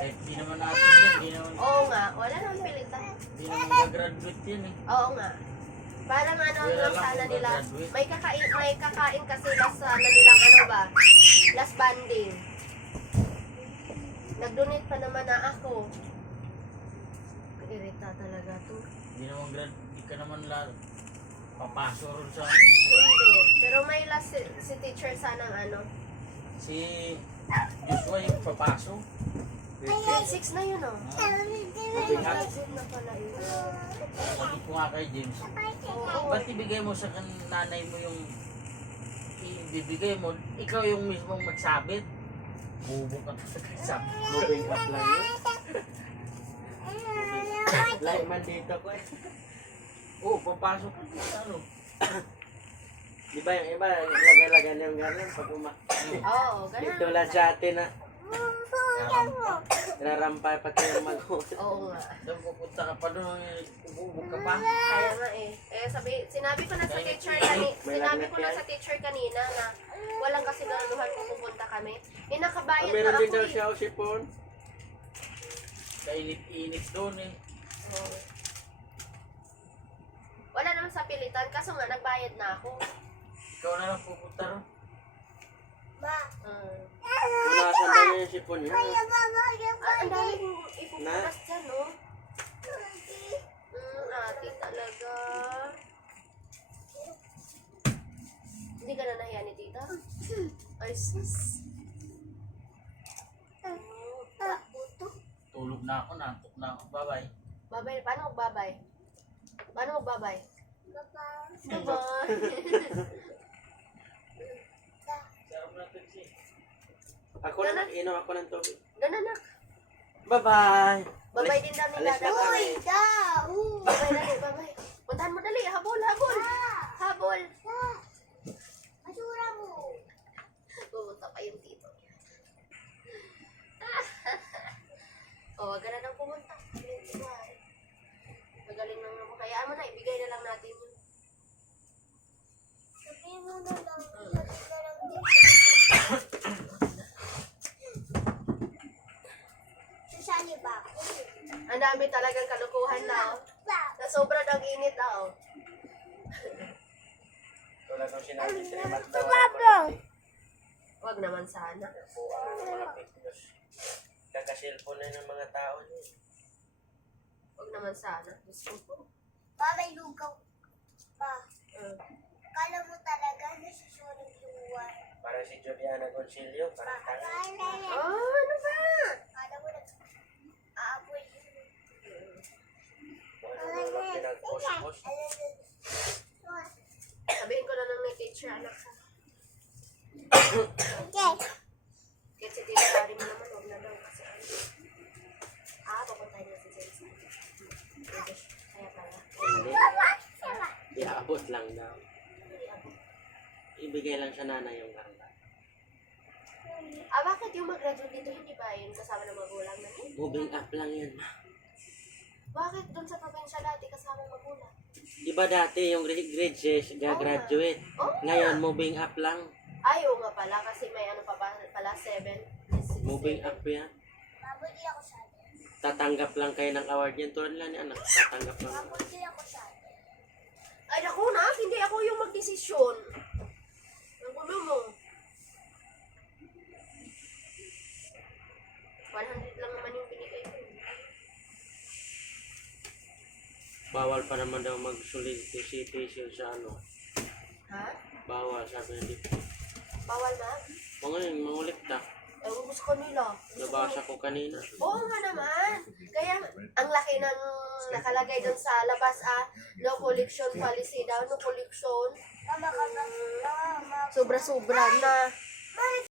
Eh, di naman natin yan. Di naman, Oo nga, wala naman pilitan. di naman gagraduate yan eh. Oo nga. Parang ano Wala lang lang sana kung nila. gagraduate. May kakain kasi last sana nilang ano ba? Last banding. Nag-donate pa naman na ako. Irita talaga to. Di naman di ka naman papasok rin sa ano. Hindi. Pero may last si teacher sanang ano. Si Joshua yung papasok. Grade 6 na yun oh. Sabi Na pala yun. ko nga kay James, Oo. ba't ibigay mo sa nanay mo yung ibibigay mo? Ikaw yung mismong magsabit. Bubo ka talaga sa Moving up lang yun. Like man dito ko eh. Oo, papasok ka dito, ano? Di ba yung iba, lagay-lagan yung gano'n pag Oo, ganun. Dito lang sa atin na Narampa. narampay pati yung magulang. Oo nga. Doon pupunta ka pa doon, bubo ka pa. Kaya nga eh. Sinabi ko na sa teacher kanina na walang kasiguraduhan kung pupunta kami. Eh nakabayad Meron na din ako daw eh. siya o sipon. Kainit-init doon eh. Oo. Wala naman sa pilitan, kaso nga nagbayad na ako. Ikaw na lang pupunta ron. Kung nasan daw niya yung sipon yun. Ang daming ipupunas dyan, no? Ate talaga. Hindi ka na nahiya ni tita? Ay, sis. Tulog na ako, nantok na ako. Bye-bye. Babay, paano magbabay? Paano magbabay? Bye-bye. Sarap na taxi. Ako na nag-inom ako ng tubig. Gananak. Bye-bye! Babay din daw nila. Alis na kami. Babay dali, babay. Puntahan mo dali. Habol, habol. Habol. Pumunta pa yung tito. Wag ka na nang pumunta. Magaling lang naman. Kayaan mo na, ibigay na lang natin yun. Ang dami talagang kalukuhan na, oh. Na sobra ng init na, oh. Tulad ng sinabi sa imat daw. Wag naman sana. Po ang mga fitness. Kakasilpon na ng mga tao niyo. Wag naman sana. Gusto ko. May lugaw pa. Uh, Kala mo talaga nasusunod yung buwan. Para si Juliana Gonzilio, parang tanga. ano ba? Kala mo aaboy yung... Kung ano lang pinag-post-post. Sabihin ko na lang ni teacher, anak ka. Okay. Kahit si tita Kari mo naman, huwag na daw. Kasi papuntahin na si Jensen. Kaya pala. Hindi. Iabot lang daw. Ibigay lang sa nanay yung karga. Bakit yung mag-graduate dito, hindi ba yun kasama ng magulang namin? Moving up lang yan. Bakit doon sa probinsya dati kasama ng magulang? Di ba dati yung grade 6 gagraduate? Oo. Ngayon, moving up lang. Ayaw nga pala kasi may ano pa pala 7. Moving up yan. Mabuli ako sa atin. Tatanggap lang kayo ng award yan. Tulad lang ni anak. Tatanggap lang. Mabuli ako sa atin. Ay naku na, hindi ako yung magdesisyon. Ang gulo mo. 100 lang naman yung binigay ko. Bawal pa naman daw mag-solicitation sa ano. Ha? Bawal, sabi na dito. Bawal na? Mga yun, mangulikta. Ewan ko sa kanila. Nabasa ko kanina. Oo nga naman. Kaya ang laki ng nakalagay doon sa labas no collection policy daw, no collection. Mama ka na. Mama. Sobra-sobra na.